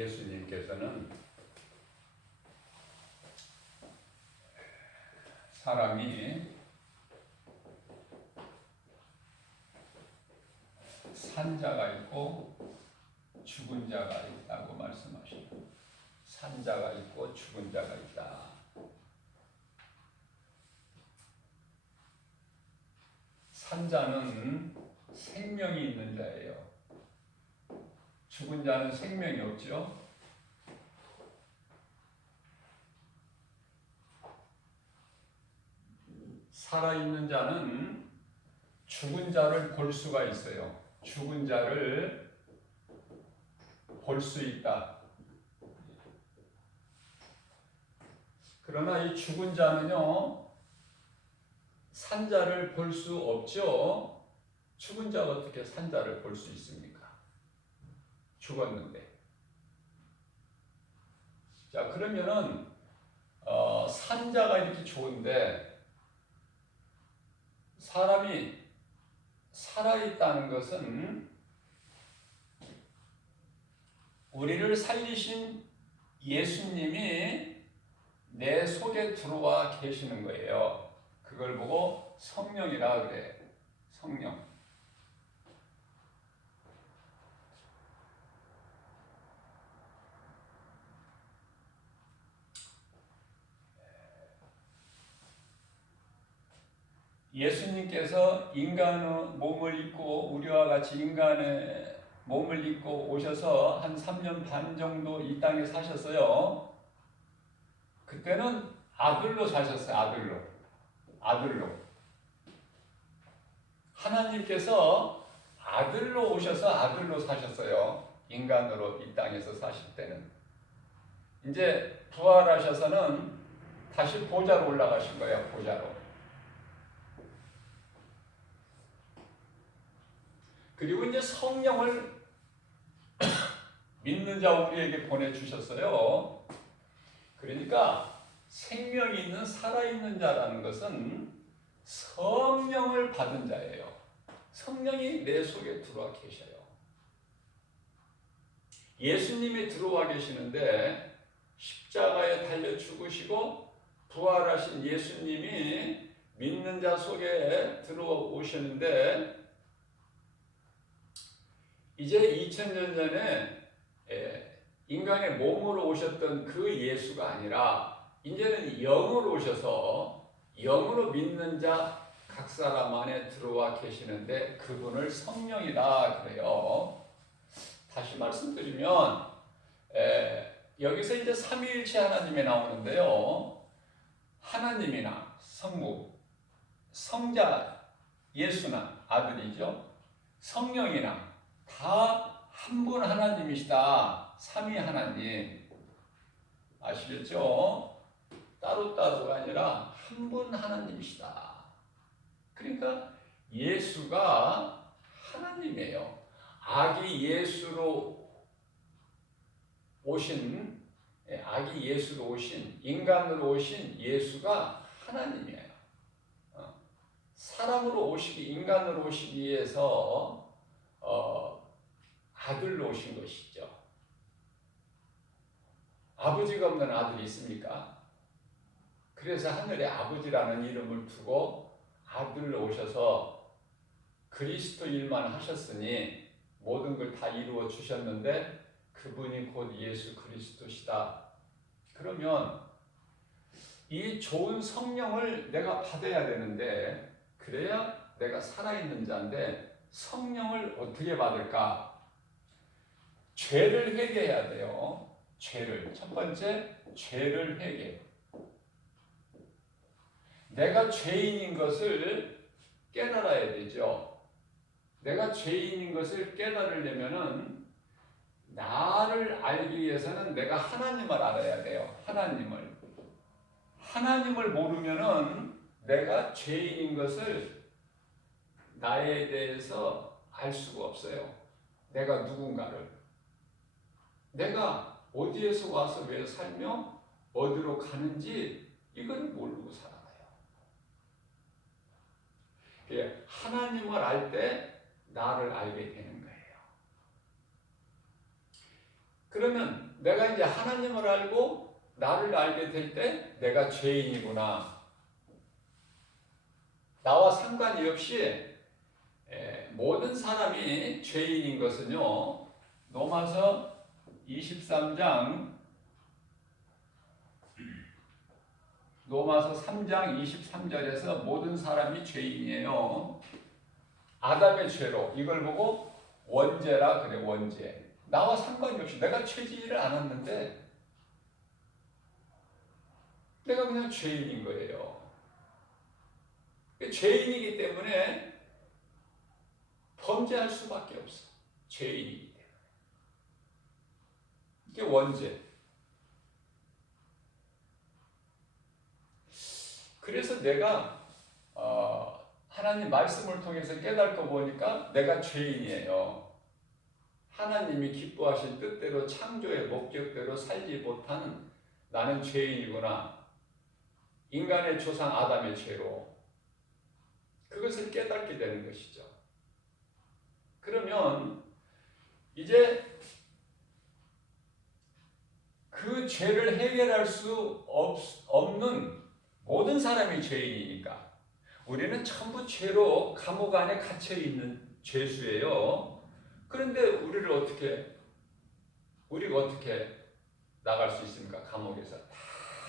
예수님께서는 사람이 산 자가 있고 죽은 자가 있다고 말씀하십니다. 산 자가 있고 죽은 자가 있다. 산 자는 생명이 있는 자예요. 죽은 자는 생명이 없죠. 살아있는 자는 죽은 자를 볼 수가 있어요. 죽은 자를 볼 수 있다. 그러나 이 죽은 자는요, 산 자를 볼 수 없죠. 죽은 자가 어떻게 산 자를 볼 수 있습니까? 죽었는데. 자, 그러면은 산 자가 이렇게 좋은데 사람이 살아있다는 것은 우리를 살리신 예수님이 내 속에 들어와 계시는 거예요. 그걸 보고 성령이라 그래. 성령. 예수님께서 인간의 몸을 입고 우리와 같이 인간의 몸을 입고 오셔서 한 3년 반 정도 이 땅에 사셨어요. 그때는 아들로 사셨어요. 아들로. 하나님께서 아들로 오셔서 아들로 사셨어요. 인간으로 이 땅에서 사실 때는. 이제 부활하셔서는 다시 보좌로 올라가신 거예요. 보좌로. 그리고 이제 성령을 믿는 자 우리에게 보내주셨어요. 그러니까 생명이 있는 살아있는 자라는 것은 성령을 받은 자예요. 성령이 내 속에 들어와 계셔요. 예수님이 들어와 계시는데 십자가에 달려 죽으시고 부활하신 예수님이 믿는 자 속에 들어오시는데 이제 2000년 전에 인간의 몸으로 오셨던 그 예수가 아니라 이제는 영으로 오셔서 영으로 믿는 자 각 사람 안에 들어와 계시는데 그분을 성령이라 그래요. 다시 말씀드리면 여기서 이제 삼위일체 하나님이 나오는데요. 하나님이나 성부, 성자 예수나 아들이죠. 성령이나 다 한 분 하나님이시다. 삼위 하나님. 아시겠죠? 따로따로가 아니라 한 분 하나님이시다. 그러니까 예수가 하나님이에요. 아기 예수로 오신 인간으로 오신 예수가 하나님이에요. 사람으로 인간으로 오시기 위해서 아들로 오신 것이죠. 아버지가 없는 아들이 있습니까? 그래서 하늘에 아버지라는 이름을 두고 아들로 오셔서 그리스도 일만 하셨으니 모든 걸 다 이루어 주셨는데 그분이 곧 예수 그리스도시다. 그러면 이 좋은 성령을 내가 받아야 되는데 그래야 내가 살아있는 자인데 성령을 어떻게 받을까? 죄를 회개해야 돼요. 첫 번째 죄를 회개. 내가 죄인인 것을 깨달아야 되죠. 내가 죄인인 것을 깨달으려면은 나를 알기 위해서는 내가 하나님을 알아야 돼요. 하나님을 모르면은 내가 죄인인 것을 나에 대해서 알 수가 없어요. 내가 누군가를. 내가 어디에서 와서 왜 살며 어디로 가는지 이걸 모르고 살아가요. 하나님을 알 때 나를 알게 되는 거예요. 그러면 내가 이제 하나님을 알고 나를 알게 될 때 내가 죄인이구나. 나와 상관이 없이 모든 사람이 죄인인 것은요. 로마서 23장 로마서 3장 23절에서 모든 사람이 죄인이에요. 아담의 죄로 이걸 보고 원죄라 그래. 원죄. 나와 상관이 없이 내가 죄지지를 않았는데 내가 그냥 죄인인 거예요. 죄인이기 때문에 범죄할 수밖에 없어. 죄인이기 때문에. 이게 원죄. 그래서 내가 하나님 말씀을 통해서 깨닫고 보니까 내가 죄인이에요. 하나님이 기뻐하신 뜻대로 창조의 목적대로 살지 못하는 나는 죄인이구나. 인간의 조상 아담의 죄로. 그것을 깨닫게 되는 것이죠. 그러면 이제 그 죄를 해결할 수 없는 모든 사람이 죄인이니까 우리는 전부 죄로 감옥 안에 갇혀 있는 죄수예요. 그런데 우리가 어떻게 나갈 수 있습니까? 감옥에서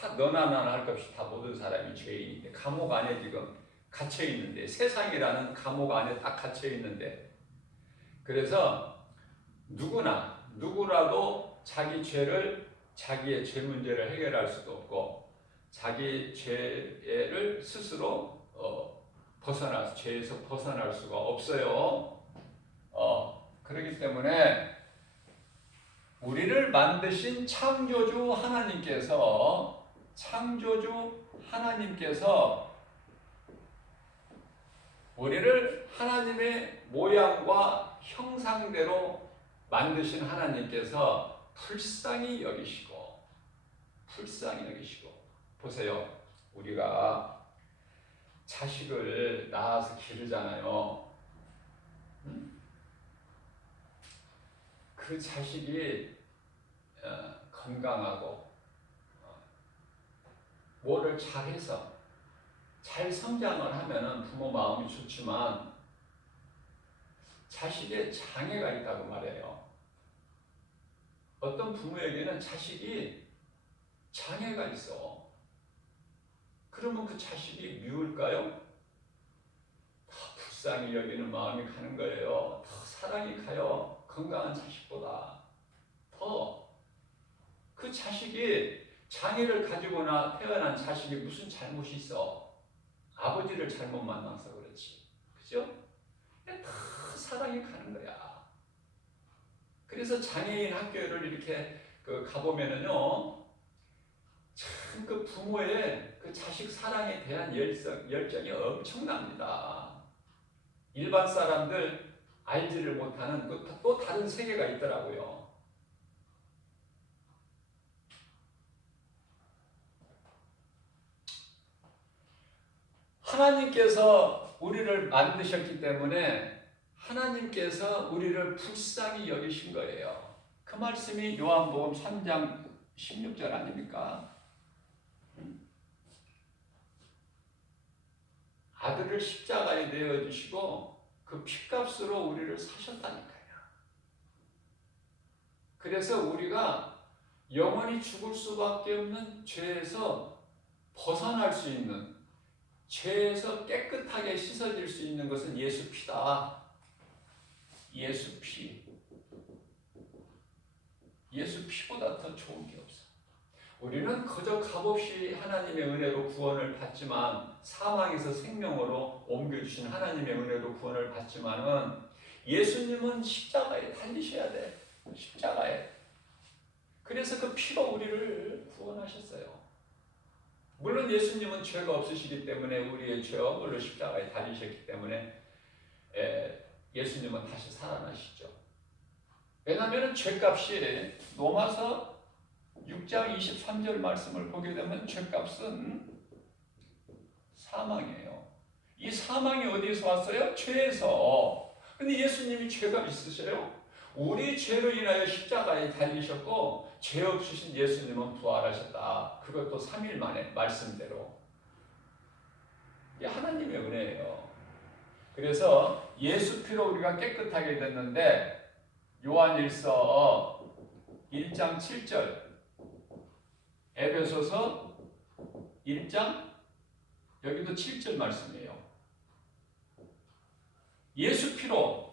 다 너나 나나 할 것 없이 다 모든 사람이 죄인인데 감옥 안에 지금 갇혀 있는데 세상이라는 감옥 안에 다 갇혀 있는데 그래서 누구라도 자기 죄를 자기의 죄 문제를 해결할 수도 없고 자기 죄를 스스로 죄에서 벗어날 수가 없어요. 그렇기 때문에 우리를 만드신 창조주 하나님께서 우리를 하나님의 모양과 형상대로 만드신 하나님께서 불쌍히 여기시고 보세요. 우리가 자식을 낳아서 기르잖아요. 그 자식이 건강하고 뭐를 잘해서 잘 성장을 하면 부모 마음이 좋지만 자식의 장애가 있다고 말해요. 어떤 부모에게는 자식이 장애가 있어. 그러면 그 자식이 미울까요? 더 불쌍히 여기는 마음이 가는 거예요. 더 사랑이 가요. 건강한 자식보다 더. 그 자식이 장애를 가지거나 태어난 자식이 무슨 잘못이 있어? 아버지를 잘못 만나서 그렇지. 그죠? 더 사랑이 가는 거야. 그래서 장애인 학교를 이렇게 가보면은요, 참 그 부모의 그 자식 사랑에 대한 열정이 엄청납니다. 일반 사람들 알지를 못하는 또 다른 세계가 있더라고요. 하나님께서 우리를 만드셨기 때문에 하나님께서 우리를 불쌍히 여기신 거예요. 그 말씀이 요한복음 3장 16절 아닙니까? 아들을 십자가에 내어주시고 그 핏값으로 우리를 사셨다니까요. 그래서 우리가 영원히 죽을 수밖에 없는 죄에서 벗어날 수 있는, 죄에서 깨끗하게 씻어질 수 있는 것은 예수 피다. 예수 피. 예수 피보다 더 좋은 게 없어. 우리는 그저 값없이 하나님의 은혜로 구원을 받지만, 사망에서 생명으로 옮겨주신 하나님의 은혜로 구원을 받지만은 예수님은 십자가에 달리셔야 돼. 십자가에. 그래서 그 피로 우리를 구원하셨어요. 물론 예수님은 죄가 없으시기 때문에 우리의 죄와 물로 십자가에 달리셨기 때문에 예수님은 다시 살아나시죠. 왜냐하면 죄값이 로마서 6장 23절 말씀을 보게 되면 죄값은 사망이에요. 이 사망이 어디에서 왔어요? 죄에서. 근데 예수님이 죄가 있으세요? 우리 죄로 인하여 십자가에 달리셨고 죄 없으신 예수님은 부활하셨다. 그것도 3일 만에 말씀대로. 이게 하나님의 은혜예요. 그래서 예수 피로 우리가 깨끗하게 됐는데 요한일서 1장 7절, 에베소서 1장 여기도 7절 말씀이에요. 예수 피로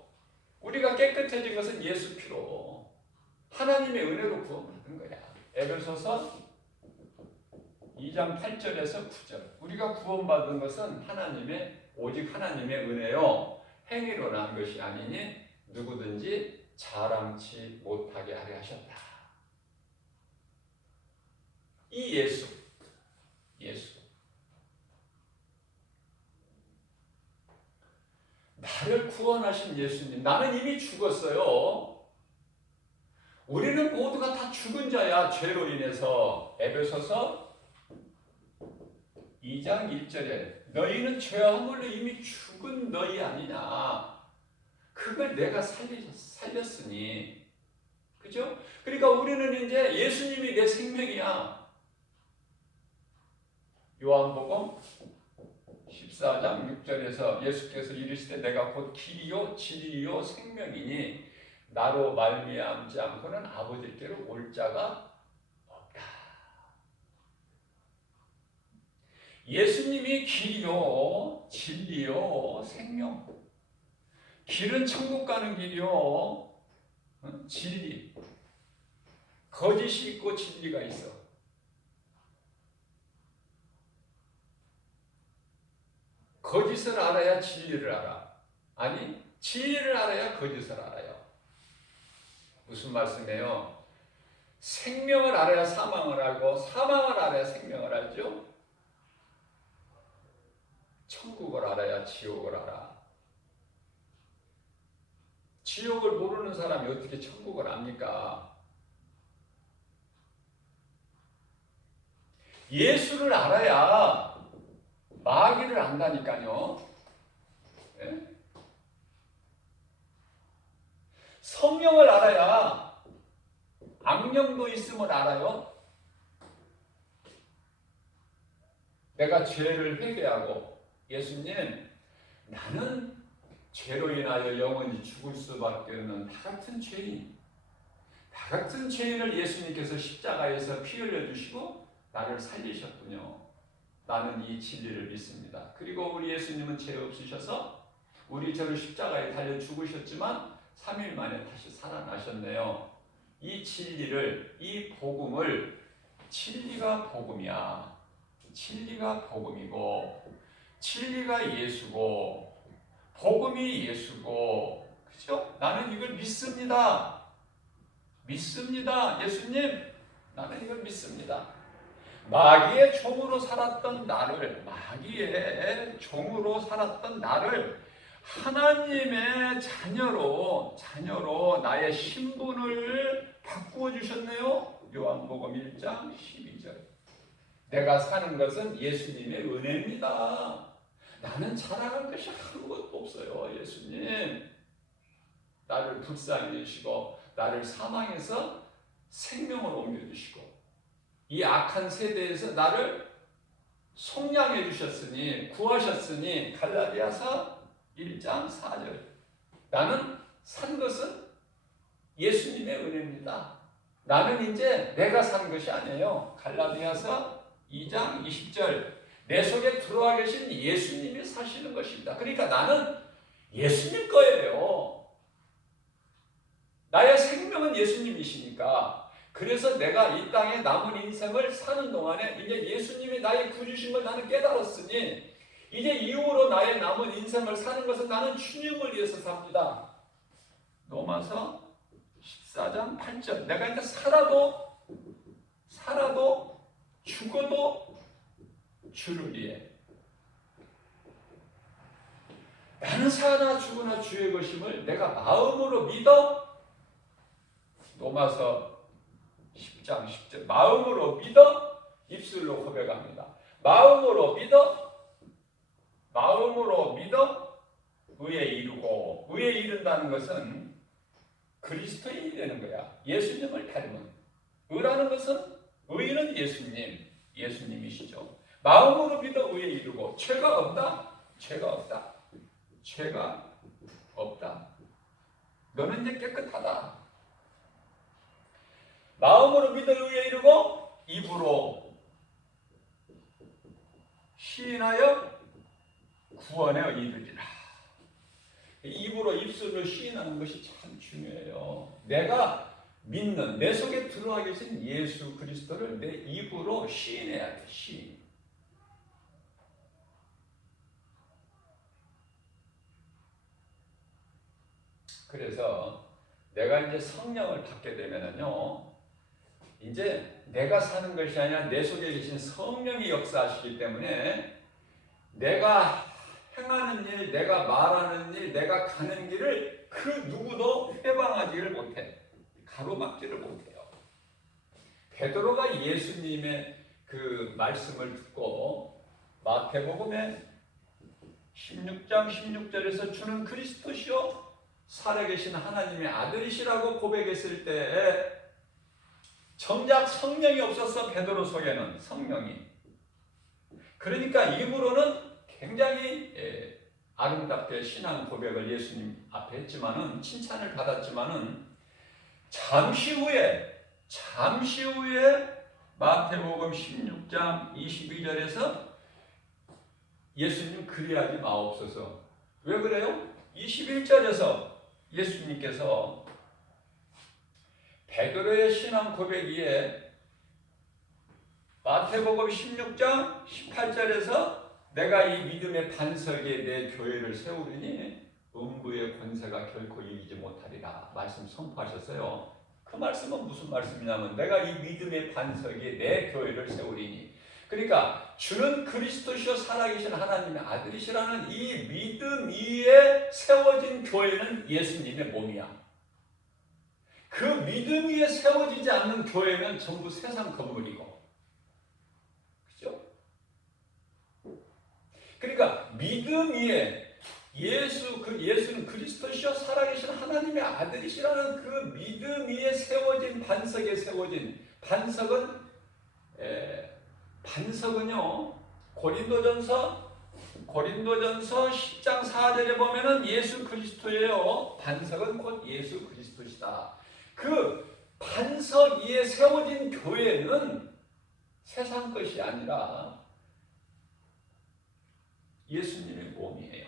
우리가 깨끗해진 것은 예수 피로 하나님의 은혜로 구원받은 거야. 에베소서 2장 8절에서 9절. 우리가 구원받은 것은 오직 하나님의 은혜요 행위로 난 것이 아니니 누구든지 자랑치 못하게 하려 하셨다. 이 예수 나를 구원하신 예수님, 나는 이미 죽었어요. 우리는 모두가 다 죽은 자야, 죄로 인해서. 에베소서 2장 1절에 너희는 죄와 허물로 이미 죽은 너희 아니냐. 그걸 내가 살렸으니. 그죠? 그러니까 우리는 이제 예수님이 내 생명이야. 요한복음 14장 6절에서 예수께서 이르시되 내가 곧 길이요 진리요 생명이니 나로 말미암지 않고는 아버지께로 올 자가 없다. 예수님이 길이요 진리요 생명. 길은 천국 가는 길이요 진리. 거짓이 있고 진리가 있어. 거짓을 알아야 진리를 알아. 아니, 진리를 알아야 거짓을 알아요. 무슨 말씀이에요? 생명을 알아야 사망을 알고 사망을 알아야 생명을 알죠? 천국을 알아야 지옥을 알아. 지옥을 모르는 사람이 어떻게 천국을 압니까? 예수를 알아야 마귀를 안다니까요. 네? 성령을 알아야 악령도 있음을 알아요. 내가 죄를 회개하고 예수님, 나는 죄로 인하여 영원히 죽을 수밖에 없는 다 같은 죄인. 다 같은 죄인을 예수님께서 십자가에서 피 흘려주시고 나를 살리셨군요. 나는 이 진리를 믿습니다. 그리고 우리 예수님은 죄 없으셔서 우리 죄로 십자가에 달려 죽으셨지만 3일 만에 다시 살아나셨네요. 이 진리를, 이 복음을, 진리가 복음이야. 진리가 복음이고 진리가 예수고 복음이 예수고, 그죠? 나는 이걸 믿습니다. 믿습니다. 예수님, 나는 이걸 믿습니다. 마귀의 종으로 살았던 나를, 하나님의 자녀로 나의 신분을 바꾸어 주셨네요. 요한복음 1장 12절. 내가 사는 것은 예수님의 은혜입니다. 나는 자랑할 것이 아무것도 없어요. 예수님, 나를 불쌍히 여기시고 나를 사망에서 생명으로 옮겨주시고 이 악한 세대에서 나를 속량해 주셨으니, 구하셨으니, 갈라디아서 1장 4절. 나는 산 것은 예수님의 은혜입니다. 나는 이제 내가 산 것이 아니에요. 갈라디아서 2장 20절. 내 속에 들어와 계신 예수님이 사시는 것입니다. 그러니까 나는 예수님 거예요. 나의 생명은 예수님이시니까. 그래서 내가 이 땅에 남은 인생을 사는 동안에 이제 예수님이 나의 구주신 걸 나는 깨달았으니 이제 이후로 나의 남은 인생을 사는 것은 나는 주님을 위해서 삽니다. 로마서 14장 8절. 내가 이제 살아도 죽어도 주를 위해. 나는 사나 죽으나 주의 것임을 내가 마음으로 믿어. 로마서 10장 10절. 마음으로 믿어 입술로 고백합니다. 마음으로 믿어 의에 이르고, 의에 이른다는 것은 그리스도인이 되는 거야. 예수님을 닮은. 의라는 것은 의는 예수님이시죠. 마음으로 믿어 의에 이르고 죄가 없다. 죄가 없다. 죄가 없다. 너는 이제 깨끗하다. 마음으로 믿어 의에 이르고 입으로 시인하여 구원에 이르리라. 입으로 입술로 시인하는 것이 참 중요해요. 내가 믿는 내 속에 들어와 계신 예수 그리스도를 내 입으로 시인해야 돼. 시인. 그래서 내가 이제 성령을 받게 되면은요, 이제 내가 사는 것이 아니라 내 속에 계신 성령이 역사하시기 때문에 내가 행하는 일, 내가 말하는 일, 내가 가는 길을 그 누구도 해방하지를 못해. 가로막지를 못해요. 베드로가 예수님의 그 말씀을 듣고 마태복음에 16장 16절에서 주는 그리스도시요 살아계신 하나님의 아들이시라고 고백했을 때에 정작 성령이 없었어. 베드로 속에는 성령이. 그러니까 입으로는 굉장히 아름답게 신앙 고백을 예수님 앞에 했지만은 칭찬을 받았지만은 잠시 후에 마태복음 16장 22절에서 예수님 그리하지 마옵소서. 왜 그래요? 21절에서 예수님께서 베드로의 신앙 고백이에 마태복음 16장 18절에서 내가 이 믿음의 반석에 내 교회를 세우리니 음부의 권세가 결코 이기지 못하리라 말씀 선포하셨어요. 그 말씀은 무슨 말씀이냐면 내가 이 믿음의 반석에 내 교회를 세우리니, 그러니까 주는 그리스도시요 살아계신 하나님의 아들이시라는 이 믿음 위에 세워진 교회는 예수님의 몸이야. 그 믿음 위에 세워지지 않는 교회는 전부 세상 건물이고, 그죠? 그러니까 믿음 위에 예수는 그리스도시요 살아계신 하나님의 아들이시라는 그 믿음 위에 세워진 반석에 세워진 반석은요 고린도전서 10장 4절에 보면은 예수 그리스도예요. 반석은 곧 예수 그리스도시다. 그 반석 위에 세워진 교회는 세상 것이 아니라 예수님의 몸이에요.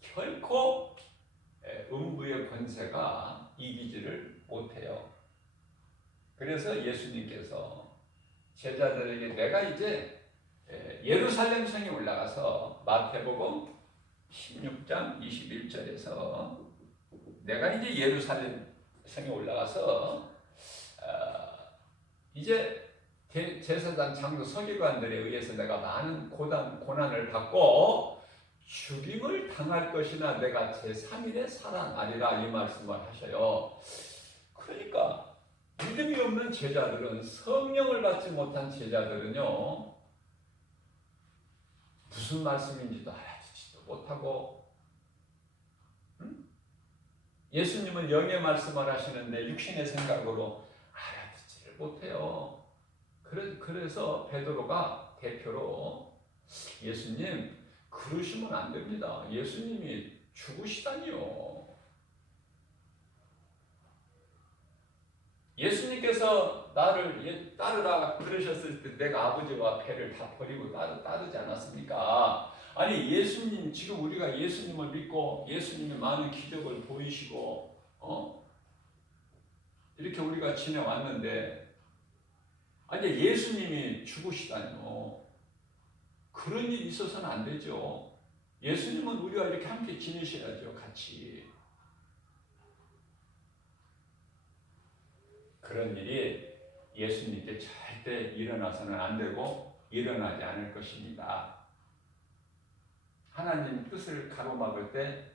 결코 음부의 권세가 이기지를 못해요. 그래서 예수님께서 제자들에게 내가 이제 예루살렘 성에 올라가서 마태복음 16장 21절에서 내가 이제 예루살렘 성에 올라가서 이제 제사장 장로 서기관들에 의해서 내가 많은 고난을 받고 죽임을 당할 것이나 내가 제3일에 살아나리라 이 말씀을 하셔요. 그러니까 믿음이 없는 제자들은, 성령을 받지 못한 제자들은요 무슨 말씀인지도 알아듣지도 못하고, 예수님은 영의 말씀을 하시는데 육신의 생각으로 알아듣지를 못해요. 그래서 베드로가 대표로 예수님 그러시면 안 됩니다. 예수님이 죽으시다니요. 예수님께서 나를 따르라 그러셨을 때 내가 아버지와 배를 다 버리고 따르지 않았습니까? 아니 예수님, 지금 우리가 예수님을 믿고 예수님이 많은 기적을 보이시고 이렇게 우리가 지내왔는데 아니 예수님이 죽으시다니요. 그런 일이 있어서는 안 되죠. 예수님은 우리가 이렇게 함께 지내셔야죠. 같이. 그런 일이 예수님께 절대 일어나서는 안 되고 일어나지 않을 것입니다. 하나님 뜻을 가로막을 때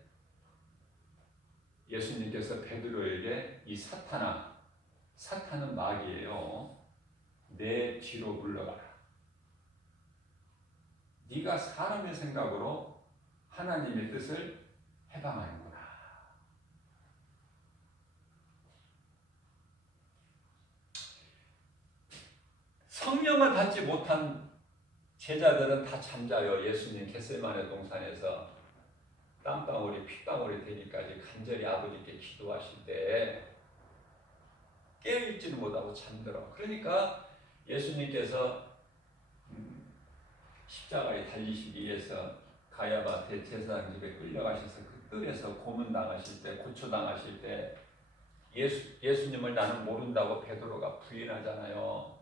예수님께서 베드로에게 이 사탄은 마귀예요. 내 뒤로 물러가라. 네가 사람의 생각으로 하나님의 뜻을 해방하는구나. 받지 못한 제자들은 다 잠자요. 예수님 겟세마네 동산에서 땀방울이 핏방울이 되기까지 간절히 아버지께 기도하실 때 깨어있지는 못하고 잠들어. 그러니까 예수님께서 십자가에 달리시기 위해서 가야바 대제사장 집에 끌려가셔서 그 뜰에서 고문당하실 때, 고초당하실 때 예수님을 나는 모른다고 베드로가 부인하잖아요.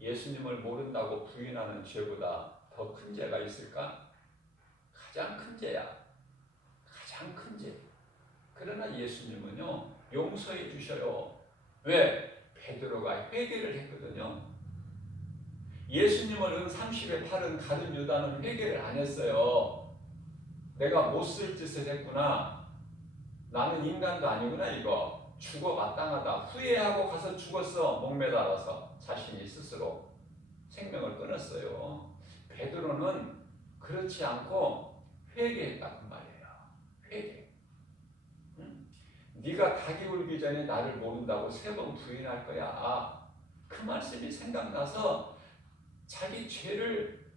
예수님을 모른다고 부인하는 죄보다 더 큰 죄가 있을까? 가장 큰 죄야. 가장 큰 죄. 그러나 예수님은요, 용서해 주셔요. 왜? 베드로가 회개를 했거든요. 예수님을 은 30에 팔은 가룟 유다는 회개를 안 했어요. 내가 못 쓸 짓을 했구나. 나는 인간도 아니구나 이거. 죽어 마땅하다. 후회하고 가서 죽었어. 목매달아서 자신이 스스로 생명을 끊었어요. 베드로는 그렇지 않고 회개했다고 말이에요. 회개. 응? 네가 닭이 울기 전에 나를 모른다고 3번 부인할 거야. 그 말씀이 생각나서 자기 죄를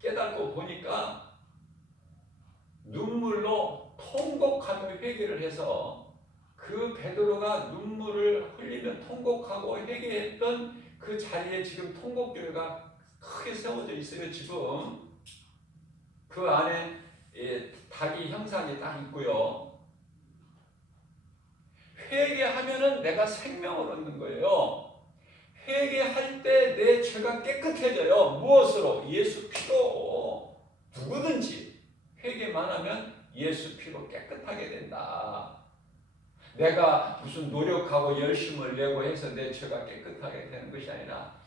깨닫고 보니까 눈물로 통곡하며 회개를 해서 그 베드로가 눈물을 흘리며 통곡하고 회개했던 그 자리에 지금 통곡교회가 크게 세워져 있어요. 지금 그 안에 닭이 형상이 딱 있고요. 회개하면은 내가 생명을 얻는 거예요. 회개할 때 내 죄가 깨끗해져요. 무엇으로? 예수 피로. 누구든지 회개만 하면 예수 피로 깨끗하게 된다. 내가 무슨 노력하고 열심을 내고 해서 내 죄가 깨끗하게 되는 것이 아니라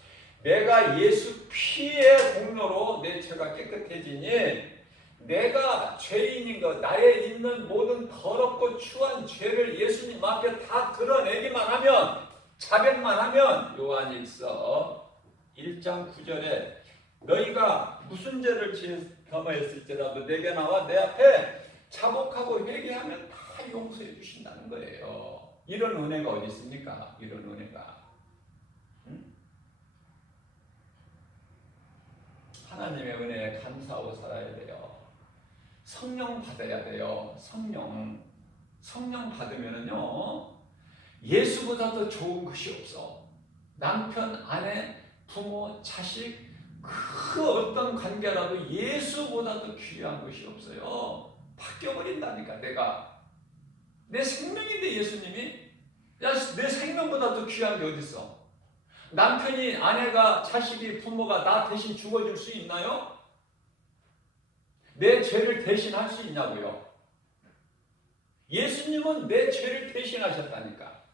내가 예수 피의 공로로 내 죄가 깨끗해지니 내가 죄인인 것, 나에 있는 모든 더럽고 추한 죄를 예수님 앞에 다 드러내기만 하면, 자백만 하면, 요한일서 1장 9절에 너희가 무슨 죄를 범하였을지라도 내게 나와 내 앞에 자복하고 회개하면 다 용서해 주신다는 거예요. 이런 은혜가 어디 있습니까? 이런 은혜가. 하나님의 은혜에 감사하고 살아야 돼요. 성령 받아야 돼요. 성령 받으면은요, 예수보다 더 좋은 것이 없어. 남편, 아내, 부모, 자식, 그 어떤 관계라도 예수보다 더 귀한 것이 없어요. 바뀌어버린다니까. 내 생명인데 예수님이 내 생명보다 더 귀한 게 어디 있어? 남편이, 아내가, 자식이, 부모가 나 대신 죽어줄 수 있나요? 내 죄를 대신할 수 있냐고요? 예수님은 내 죄를 대신하셨다니까.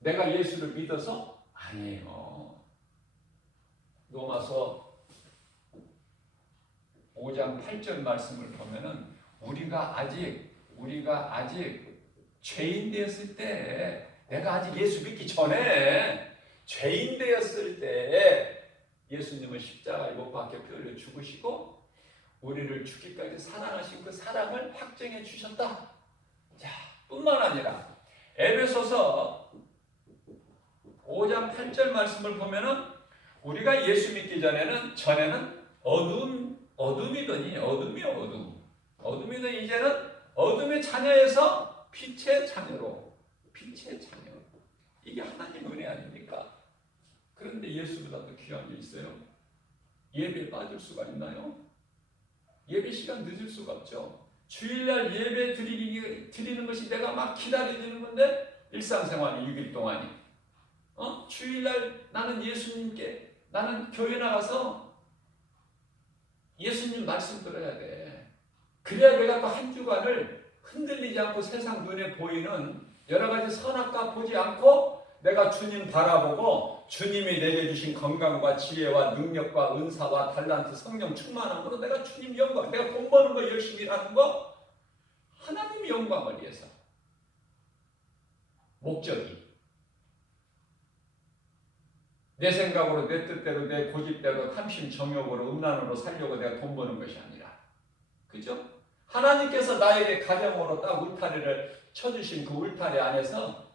내가 예수를 믿어서? 아니에요. 로마서 5장 8절 말씀을 보면은 우리가 아직 죄인 되었을 때, 내가 아직 예수 믿기 전에 죄인 되었을 때 예수님은 십자가에 못 박혀 피 흘려 죽으시고 우리를 죽기까지 사랑하신 그 사랑을 확증해 주셨다. 자, 뿐만 아니라 에베소서 5장 8절 말씀을 보면은 우리가 예수 믿기 전에는 어둠이더니 어둠이더니 이제는 어둠의 자녀에서 빛의 자녀로. 이게 하나님 은혜 아닙니까? 그런데 예수보다 더 귀한 게 있어요? 예배에 빠질 수가 있나요? 예배 시간 늦을 수가 없죠. 주일날 예배 드리는 것이 내가 막 기다려지는 건데, 일상생활이 6일 동안이. 주일날 나는 교회 나가서 예수님 말씀 들어야 돼. 그래야 내가 또 한 주간을 흔들리지 않고 세상 눈에 보이는 여러 가지 선악과 보지 않고 내가 주님 바라보고 주님이 내게 주신 건강과 지혜와 능력과 은사와 달란트, 성령 충만함으로 내가 주님 영광, 내가 돈 버는 거 열심히 하는 거 하나님 영광을 위해서. 목적이 내 생각으로, 내 뜻대로, 내 고집대로, 탐심, 정욕으로, 음란으로 살려고 내가 돈 버는 것이 아니라, 그죠? 하나님께서 나에게 가정으로 딱 울타리를 쳐주신 그 울타리 안에서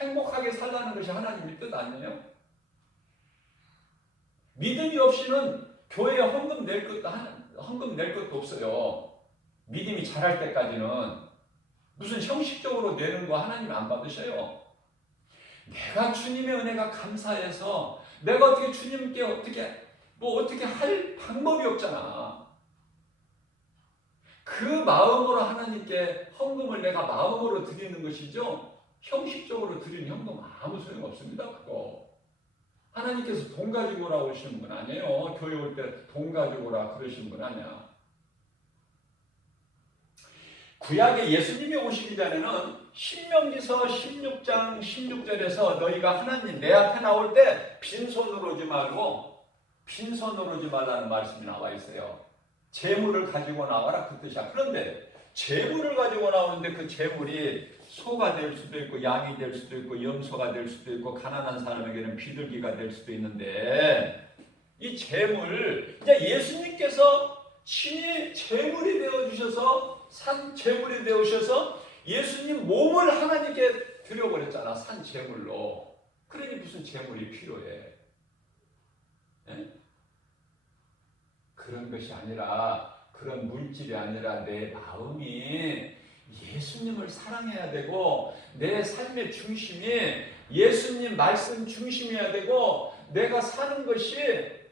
행복하게 살라는 것이 하나님의 뜻 아니에요? 믿음이 없이는 교회에 헌금 낼 것도 없어요. 믿음이 자랄 때까지는 무슨 형식적으로 내는 거 하나님 안 받으셔요. 내가 주님의 은혜가 감사해서 내가 어떻게 주님께 어떻게 할 방법이 없잖아. 그 마음으로 하나님께 헌금을 내가 마음으로 드리는 것이죠. 형식적으로 드리는 헌금 아무 소용 없습니다. 그거. 하나님께서 돈 가지고 오라 오시는 분 아니에요. 교회 올 때 돈 가지고 오라 그러시는 분 아니야. 구약에 예수님이 오시기 전에는 신명기서 16장 16절에서 너희가 하나님 내 앞에 나올 때 빈손으로 오지 말라는 말씀이 나와 있어요. 재물을 가지고 나와라 그 뜻이야. 그런데 재물을 가지고 나오는데 그 재물이 소가 될 수도 있고 양이 될 수도 있고 염소가 될 수도 있고 가난한 사람에게는 비둘기가 될 수도 있는데 이 재물 이제 예수님께서 친히 재물이 되어주셔서 산 재물이 되어주셔서 예수님 몸을 하나님께 드려버렸잖아. 산 재물로. 그러니 무슨 재물이 필요해. 네? 그런 것이 아니라 그런 물질이 아니라 내 마음이 예수님을 사랑해야 되고 내 삶의 중심이 예수님 말씀 중심이어야 되고 내가 사는 것이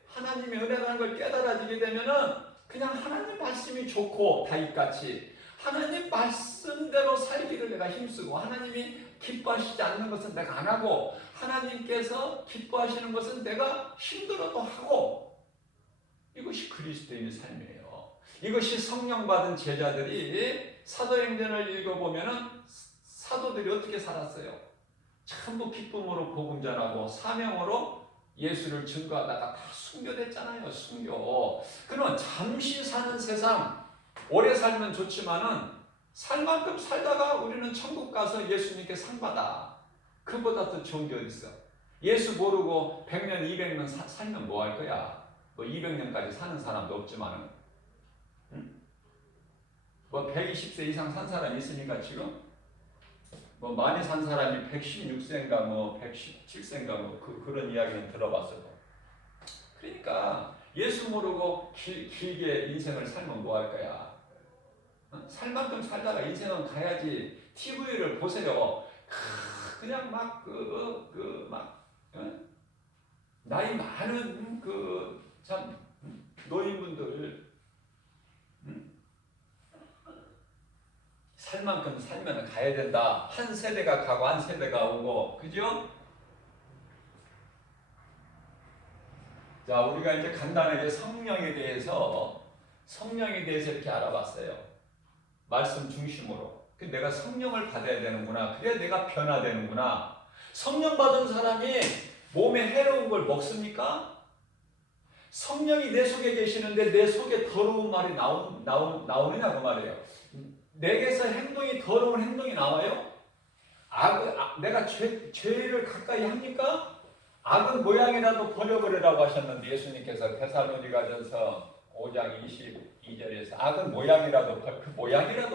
하나님의 은혜라는 걸 깨달아지게 되면은 그냥 하나님 말씀이 좋고 다윗같이 하나님 말씀대로 살기를 내가 힘쓰고 하나님이 기뻐하시지 않는 것은 내가 안 하고 하나님께서 기뻐하시는 것은 내가 힘들어도 하고 이것이 그리스도인의 삶이에요. 이것이 성령 받은 제자들이 사도행전을 읽어보면은 사도들이 어떻게 살았어요? 전부 기쁨으로 복음 전하고 사명으로 예수를 증거하다가 다 순교됐잖아요. 순교. 그러면 잠시 사는 세상 오래 살면 좋지만은 살 만큼 살다가 우리는 천국 가서 예수님께 상 받아. 그보다 더 좋은 게 어디 있어? 예수 모르고 100년, 200년 살면 뭐 할 거야? 뭐 200년까지 사는 사람도 없지만은, 응? 뭐 120세 이상 산 사람이 있으니까 지금 뭐 많이 산 사람이 116세인가 뭐 117세인가 뭐 그런 이야기는 들어봤어요. 그러니까 예수 모르고 길게 인생을 살면 뭐 할 거야? 살 만큼 살다가 인생은 가야지. TV를 보세요. 그냥 막 나이 많은 참 노인분들 살 만큼 살면 가야 된다. 한 세대가 가고 한 세대가 오고, 그죠? 자, 우리가 이제 간단하게 성령에 대해서 이렇게 알아봤어요. 말씀 중심으로. 내가 성령을 받아야 되는구나. 그래야 내가 변화되는구나. 성령 받은 사람이 몸에 해로운 걸 먹습니까? 성령이 내 속에 계시는데 내 속에 더러운 말이 나오느냐 그 말이에요. 내게서 행동이 더러운 행동이 나와요? 내가 죄를 가까이 합니까? 악은 모양이라도 버려버리라고 하셨는데 예수님께서 데살로니가전서 5장 22절에서 악은 모양이라도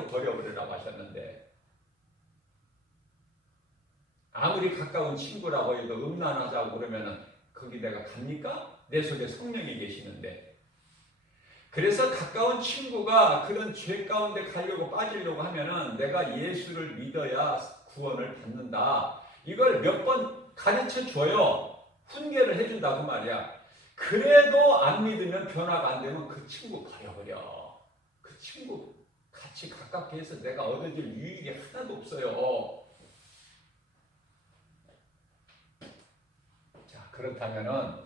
버려버리라고 하셨는데 아무리 가까운 친구라고 해도 음란하자고 그러면은 거기 내가 갑니까? 내 속에 성령이 계시는데. 그래서 가까운 친구가 그런 죄 가운데 가려고 빠지려고 하면은 내가 예수를 믿어야 구원을 받는다. 이걸 몇 번 가르쳐 줘요. 훈계를 해준다 그 말이야. 그래도 안 믿으면 변화가 안 되면 그 친구 버려버려. 그 친구 같이 가깝게 해서 내가 얻어질 유익이 하나도 없어요. 자, 그렇다면은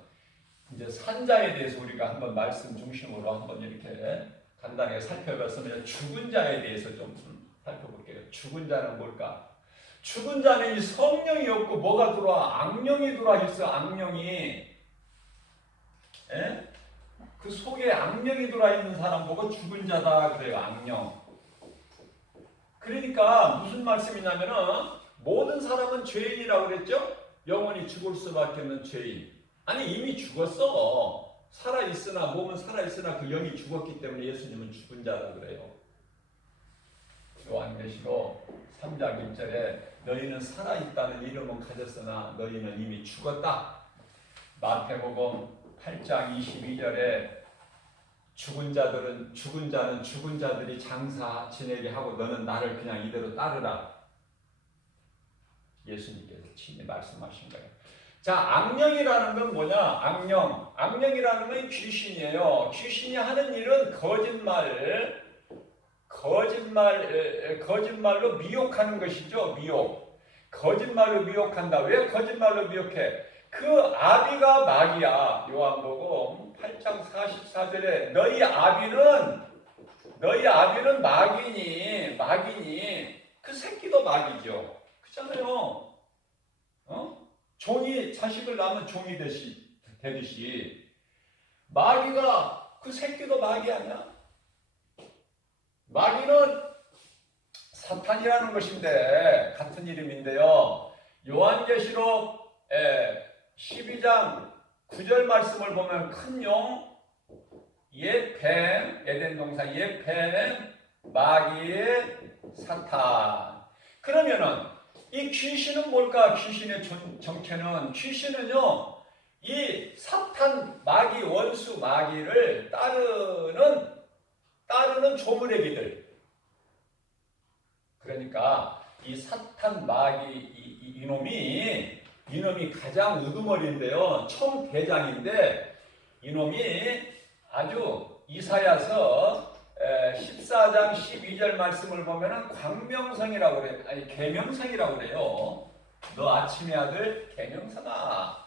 이제 산자에 대해서 우리가 한번 말씀 중심으로 한번 이렇게 간단하게 살펴봤으면 죽은 자에 대해서 좀 살펴볼게요. 죽은 자는 뭘까? 죽은 자는 이 성령이 없고 뭐가 들어와? 악령이 들어와 있어. 악령이. 에? 그 속에 악령이 들어와 있는 사람 보고 죽은 자다 그래요. 악령. 그러니까 무슨 말씀이냐면은 모든 사람은 죄인이라고 그랬죠? 영원히 죽을 수밖에 없는 죄인. 아니 이미 죽었어. 살아있으나 몸은 살아있으나 그 영이 죽었기 때문에 예수님은 죽은 자라 그래요. 요한계시록 3장 1절에 너희는 살아있다는 이름은 가졌으나 너희는 이미 죽었다. 마태복음 8장 22절에 죽은 자는 죽은 자들이 장사 지내게 하고 너는 나를 그냥 이대로 따르라. 예수님께서 친히 말씀하신 거예요. 자, 악령이라는 건 뭐냐? 악령이라는 건 귀신이에요. 귀신이 하는 일은 거짓말로 미혹하는 것이죠. 거짓말로 미혹한다. 왜 거짓말로 미혹해? 그 아비가 마귀야. 요한복음 8장 44절에 너희 아비는 마귀니 그 새끼도 마귀죠. 그렇잖아요. 종이 자식을 낳으면 종이 되듯이 마귀가 그 새끼도 마귀 아니야? 마귀는 사탄이라는 것인데 같은 이름인데요. 요한계시록 12장 9절 말씀을 보면 큰 용, 옛뱀, 에덴 동산 옛뱀, 마귀의 사탄. 그러면은 이 귀신은 뭘까? 귀신의 귀신은요, 이 사탄 마귀 원수 마귀를 따르는 조물애기들. 그러니까 이 사탄 마귀 이놈이 가장 우두머리인데요. 총대장인데 이놈이 아주 이사야서 14장 12절 말씀을 보면은 광명성이라고 그래요. 아니 계명성이라고 그래요. 너 아침의 아들 계명성아.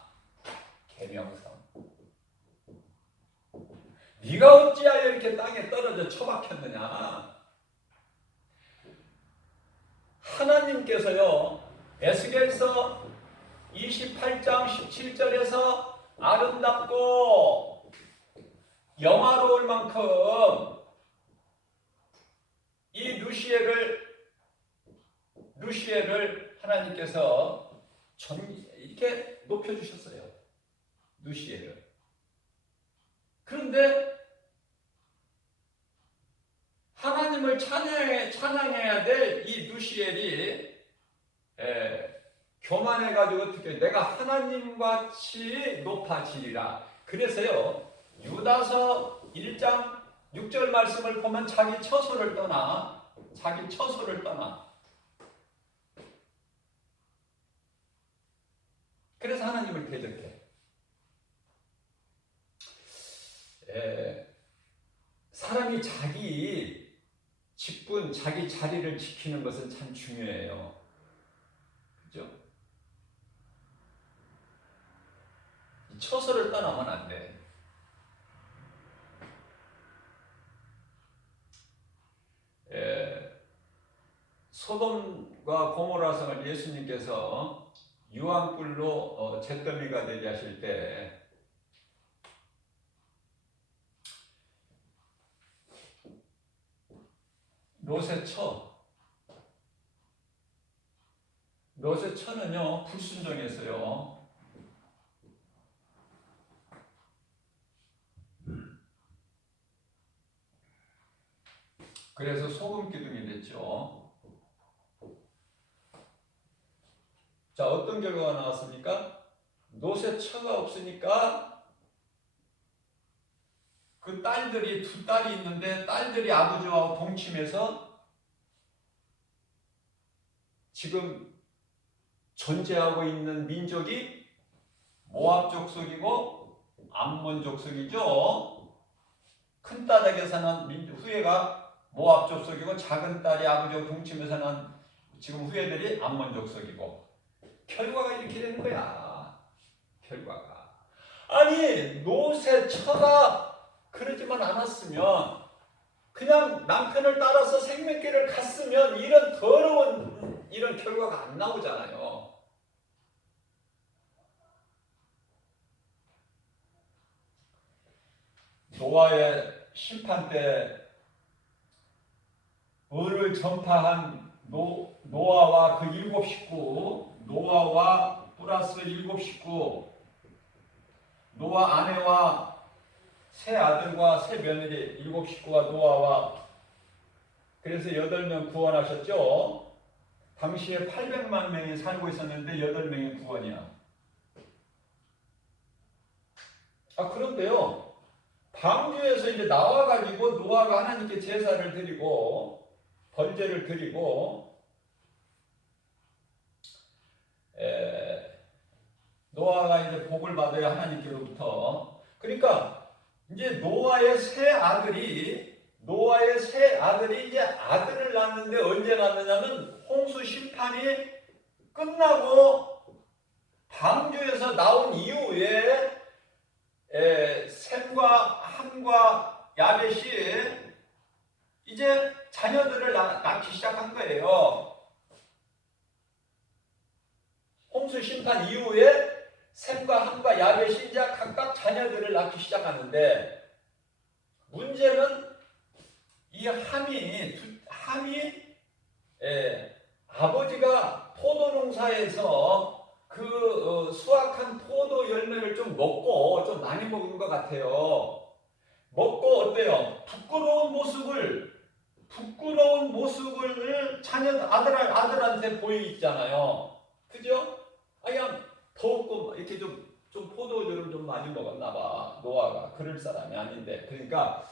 계명성. 네가 어찌하여 이렇게 땅에 떨어져 처박혔느냐. 하나님께서요. 에스겔서 28장 17절에서 아름답고 영화로울 만큼 이 루시엘을 하나님께서 이렇게 높여주셨어요. 루시엘을. 그런데 하나님을 찬양해야 될 이 루시엘이 교만해가지고 어떻게 내가 하나님같이 높아지리라. 그래서요. 유다서 1장 6절 말씀을 보면 자기 처소를 떠나. 그래서 하나님을 대적해. 사람이 자기 직분, 자기 자리를 지키는 것은 참 중요해요. 그죠? 처소를 떠나면 안 돼. 소돔과 고모라 성을 예수님께서 유황불로 잿더미가 되게 하실 때 롯의 처는요 불순종했어요. 그래서 소금 기둥이 됐죠. 자, 어떤 결과가 나왔습니까? 롯의 처가 없으니까 그 딸들이 두 딸이 있는데 딸들이 아버지와 동침해서 지금 존재하고 있는 민족이 모압 족속이고 암몬 족속이죠. 큰 딸에게 사는 후예가 모압 족속이고 작은 딸이 아버지와 동침해서는 지금 후예들이 암몬 족속이고 결과가 이렇게 되는 거야. 결과가. 아니 롯의 처가 그러지만 않았으면 그냥 남편을 따라서 생명길을 갔으면 이런 더러운 이런 결과가 안 나오잖아요. 노아의 심판 때 의를 전파한 노아와 그 7식구, 노아와 플러스 7식구, 노아 아내와 세 아들과 세 며느리 7식구와 노아와 그래서 8명 구원하셨죠. 당시에 800만 명이 살고 있었는데 8명이 구원이야. 그런데요. 방주에서 이제 나와가지고 노아가 하나님께 제사를 드리고 번제를 드리고 노아가 이제 복을 받아야 하나님께로부터. 그러니까 이제 노아의 세 아들이 이제 아들을 낳는데 언제 낳느냐면 홍수 심판이 끝나고 방주에서 나온 이후에 셈과 함과 야벳이 이제 자녀들을 낳기 시작한 거예요. 홍수 심판 이후에 셈과 함과 야벳이 이제 각각 자녀들을 낳기 시작하는데, 문제는 이 함이 아버지가 포도농사에서 수확한 포도 열매를 좀 먹고 좀 많이 먹은 것 같아요. 먹고 어때요? 부끄러운 모습을 아들한테 보이잖아요. 그죠? 그냥 더웠고 이렇게 좀 포도주를 좀 많이 먹었나 봐. 노아가 그럴 사람이 아닌데. 그러니까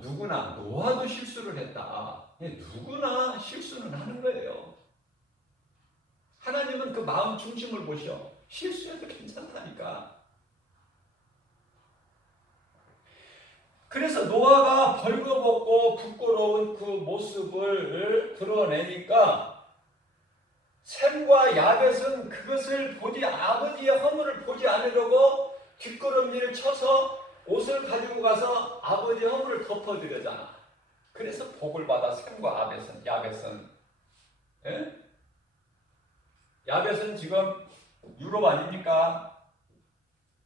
누구나, 노아도 실수를 했다. 누구나 실수는 하는 거예요. 하나님은 그 마음 중심을 보셔. 실수해도 괜찮다니까. 그래서 노아가 벌거벗고 부끄러운 그 모습을 드러내니까 셈과 야벳은 그것을 아버지의 허물을 보지 않으려고 뒷걸음질을 쳐서 옷을 가지고 가서 아버지의 허물을 덮어드려잖아. 그래서 복을 받아 셈과 야벳은. 예? 야벳은 지금 유럽 아닙니까?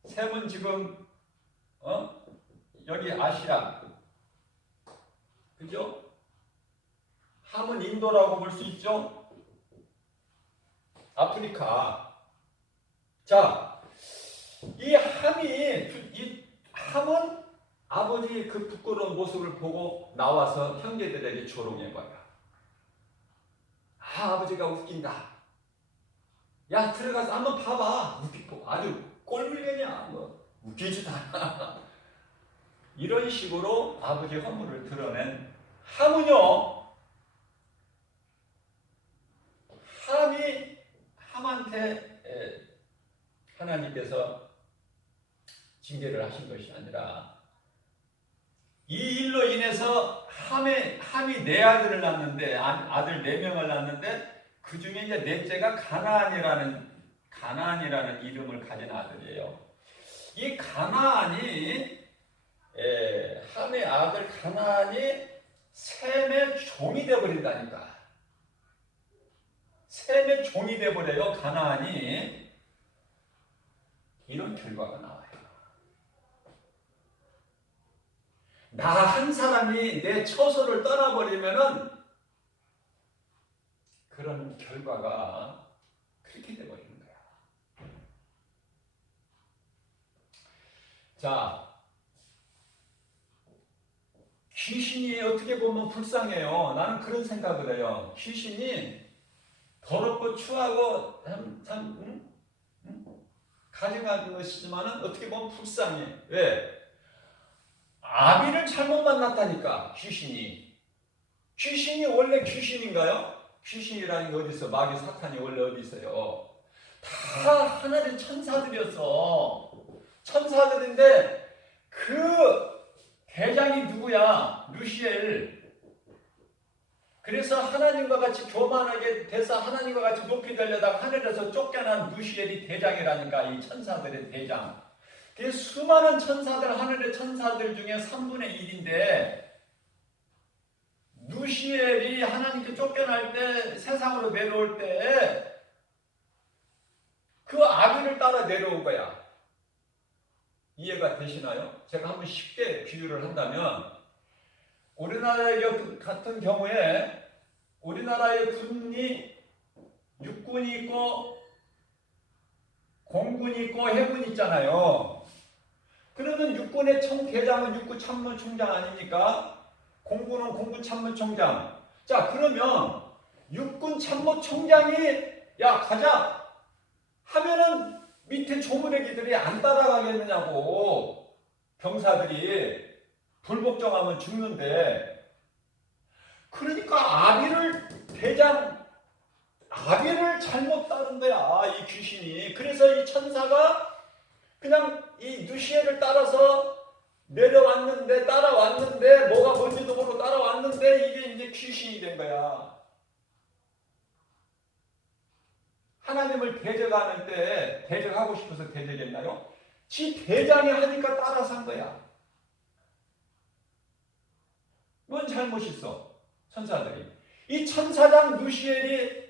셈은 지금 여기 아시아, 그죠? 함은 인도라고 볼 수 있죠? 아프리카. 자, 이 함은 아버지의 그 부끄러운 모습을 보고 나와서 형제들에게 조롱해 봐요. 아버지가 웃긴다. 야, 들어가서 한번 봐봐. 웃기고 아주 꼴불견이야. 웃기지도 않아. 이런 식으로 아버지 허물을 드러낸 함은요, 함한테 하나님께서 징계를 하신 것이 아니라, 이 일로 인해서 함이 4아들을 낳는데, 아들 4명을 낳는데, 그 중에 이제 넷째가 가나안이라는 이름을 가진 아들이에요. 이 가나안이, 함의 아들 가나안이 셈의 종이 되어버린다니까. 셈의 종이 되어버려요, 가나안이. 이런 결과가 나와요. 나 한 사람이 내 처소를 떠나버리면은 그런 결과가 그렇게 되어버리는 거야. 자, 귀신이 어떻게 보면 불쌍해요. 나는 그런 생각을 해요. 귀신이 더럽고 추하고 가증한 것이지만은 어떻게 보면 불쌍해. 왜? 아비를 잘못 만났다니까. 귀신이 원래 귀신인가요? 귀신이라는 게 어디 있어? 마귀 사탄이 원래 어디 있어요? 다 하나님 천사들이었어. 천사들인데 그 대장이 누구야? 루시엘. 그래서 하나님과 같이 교만하게 돼서 하나님과 같이 높이 되려다가 하늘에서 쫓겨난 루시엘이 대장이라니까. 이 천사들의 대장. 그 수많은 천사들, 하늘의 천사들 중에 3분의 1인데 루시엘이 하나님께 쫓겨날 때, 세상으로 내려올 때 그 아비를 따라 내려온 거야. 이해가 되시나요? 제가 한번 쉽게 비유를 한다면, 우리나라의 같은 경우에 우리나라의 군이 육군이 있고 공군이 있고 해군이 있잖아요. 그러면 육군의 대장은 육군참모총장 아닙니까? 공군은 공군참모총장. 자, 그러면 육군 참모총장이 야 가자 하면은 밑에 조무래기들이 안 따라가겠느냐고. 병사들이 불복종하면 죽는데. 그러니까 아비를 잘못 따른 거야, 이 귀신이. 그래서 이 천사가 그냥 이 누시엘을 따라서 따라왔는데 뭐가 뭔지도 모르고 따라왔는데 이게 이제 귀신이 된 거야. 하나님을 대적하는 때 대적하고 싶어서 대적했나요? 지 대장이 하니까 따라서 한 거야. 뭔 잘못 있어? 천사들이. 이 천사장 누시엘이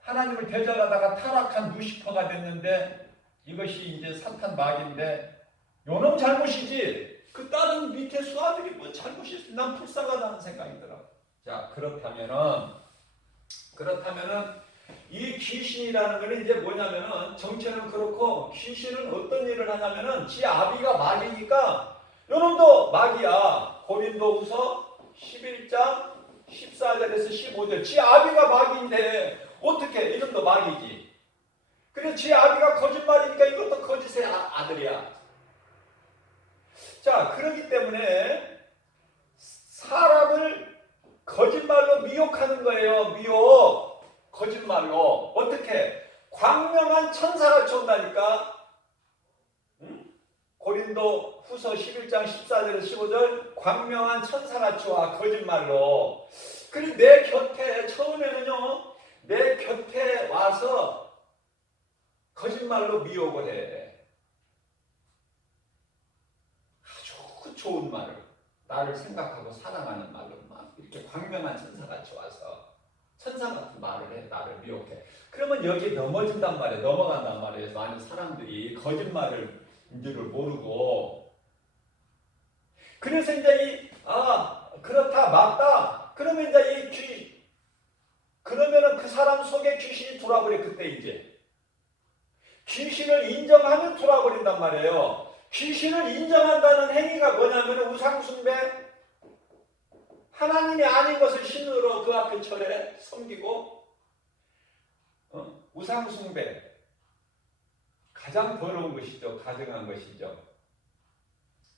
하나님을 대적하다가 타락한 루시퍼가 됐는데 이것이 이제 사탄 마귀인데 요놈 잘못이지. 그 다른 밑에 수하들이 뭐 잘못이 있어. 난 불쌍하다는 생각이 들어. 자, 그렇다면은 이 귀신이라는 거는 이제 뭐냐면은 정체는 그렇고 귀신은 어떤 일을 하냐면은 지 아비가 마귀니까 요놈도 마귀야. 고린도후서 11장 14절에서 15절. 지 아비가 마귀인데 어떻게 이놈도 마귀지. 그래서 지 아비가 거짓말이니까 이것도 거짓의 아들이야. 자, 그렇기 때문에 사람을 거짓말로 미혹하는 거예요. 미혹. 거짓말로. 어떻게? 광명한 천사가 쫓다니까. 고린도 후서 11장 14절에서 15절 광명한 천사같이 와. 거짓말로. 그리고 내 곁에 처음에는요. 내 곁에 와서 거짓말로 미혹을 해. 아주 좋은 말을, 나를 생각하고 사랑하는 말로 막 이렇게 광명한 천사같이 와서 천사 같은 말을 해. 나를 미혹해. 그러면 여기에 넘어진단 말이에요. 넘어간단 말이에요. 많은 사람들이 거짓말을 인지를 모르고. 그래서 이제 그렇다 맞다. 그러면 이제 그러면은 그 사람 속에 귀신이 돌아버려. 그때 이제 귀신을 인정하면 돌아버린단 말이에요. 귀신을 인정한다는 행위가 뭐냐면 우상숭배, 하나님이 아닌 것을 신으로 그 앞에 절에 섬기고, 우상숭배 가장 더러운 것이죠. 가증한 것이죠.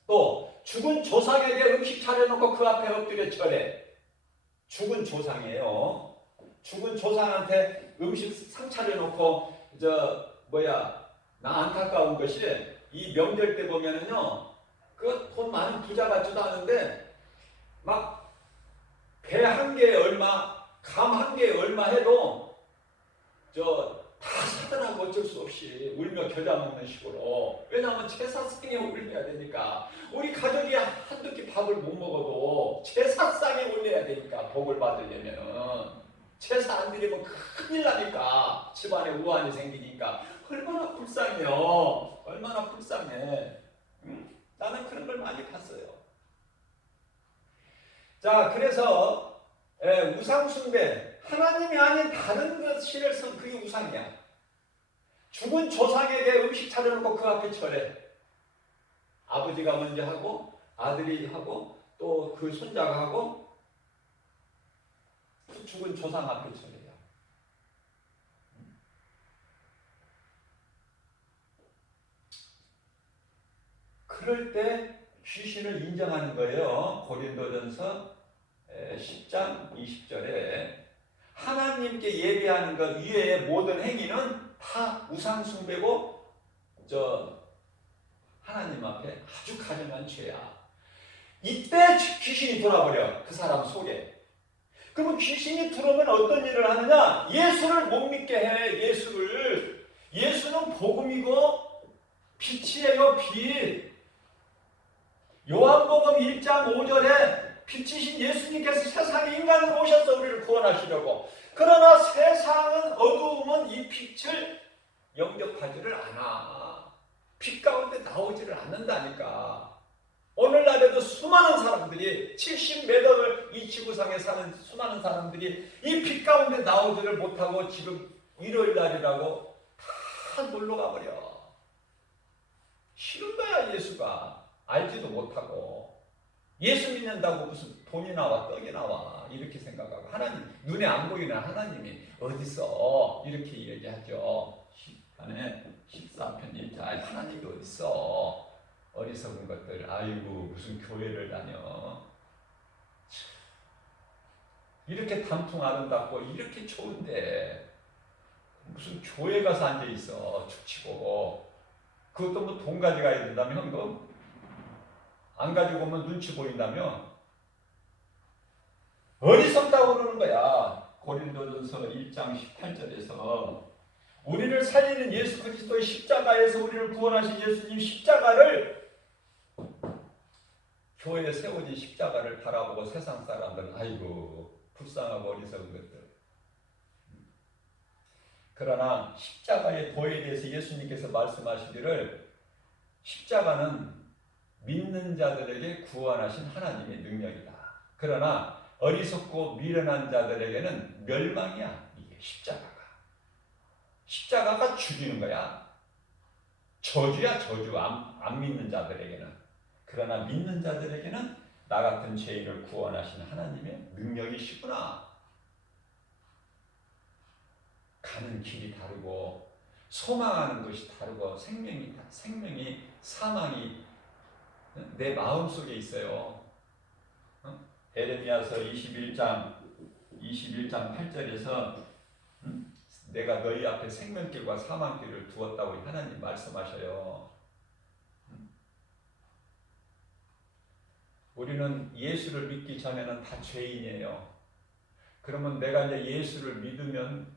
또 죽은 조상에게 음식 차려놓고 그 앞에 엎드려 절해. 죽은 조상이에요. 죽은 조상한테 음식 상 차려놓고 나 안타까운 것이 이 명절 때 보면은요, 그 돈 많은 부자 같지도 않은데 막 배 한 개에 얼마, 감 한 개에 얼마 해도 다 사더라고. 어쩔 수 없이 울며 겨자 먹는 식으로. 왜냐하면 제사상에 올려야 되니까. 우리 가족이 한두 끼 밥을 못 먹어도 제사상에 올려야 되니까. 복을 받으려면은 제사 안 드리면 큰일 나니까. 집안에 우환이 생기니까. 얼마나 불쌍해요. 얼마나 불쌍해. 나는 그런 걸 많이 봤어요. 자, 그래서 우상숭배, 하나님이 아닌 다른 것을 그게 우상이야. 죽은 조상에게 음식 차려놓고 그 앞에 절해. 아버지가 먼저 하고 아들이 하고 또 그 손자가 하고 그 죽은 조상 앞에 절해요. 그럴 때 귀신을 인정하는 거예요. 고린도전서 10장 20절에 하나님께 예배하는 것 이외의 모든 행위는 다 우상숭배고 하나님 앞에 아주 가증한 죄야. 이때 귀신이 돌아버려. 그 사람 속에. 그러면 귀신이 들어오면 어떤 일을 하느냐? 예수를 못 믿게 해. 예수는 복음이고 빛이에요. 빛. 요한복음 1장 5절에 빛이신 예수님께서 세상에 인간으로 오셔서 우리를 구원하시려고. 그러나 세상은 어두움은 이 빛을 영접하지를 않아. 빛 가운데 나오지를 않는다니까. 오늘날에도 수많은 사람들이 70몇 이 지구상에 사는 수많은 사람들이 이 빛 가운데 나오지를 못하고 지금 일요일날이라고 다 놀러 가버려. 싫은 거야. 예수가 알지도 못하고. 예수 믿는다고 무슨 돈이 나와 떡이 나와 이렇게 생각하고 하나님 눈에 안 보이는 하나님이 어딨어 이렇게 얘기하죠. 시간에 13편 1절 하나님이 어딨어 어리석은 것들 아이고 무슨 교회를 다녀 이렇게 단풍 아름답고 이렇게 좋은데 무슨 교회 가서 앉아있어 축치고 그것도 뭐 돈 가져가야 된다며 현금 안 가지고 오면 눈치 보인다며 어리석다고 그러는 거야. 고린도전서 1장 18절에서 우리를 살리는 예수 그리스도의 십자가에서 우리를 구원하신 예수님 십자가를 교회에 세워진 십자가를 바라보고 세상 사람들은 아이고 불쌍하고 어리석은 것들. 그러나 십자가의 도에 대해서 예수님께서 말씀하시기를 십자가는 믿는 자들에게 구원하신 하나님의 능력이다. 그러나 어리석고 미련한 자들에게는 멸망이야. 이게 십자가가 죽이는 거야. 저주야 저주 안 믿는 자들에게는. 그러나 믿는 자들에게는 나 같은 죄인을 구원하신 하나님의 능력이시구나. 가는 길이 다르고 소망하는 것이 다르고 생명이 사망이 내 마음속에 있어요. 에레미야서 21장 8절에서 내가 너희 앞에 생명길과 사망길을 두었다고 하나님 말씀하셔요. 우리는 예수를 믿기 전에는 다 죄인이에요. 그러면 내가 이제 예수를 믿으면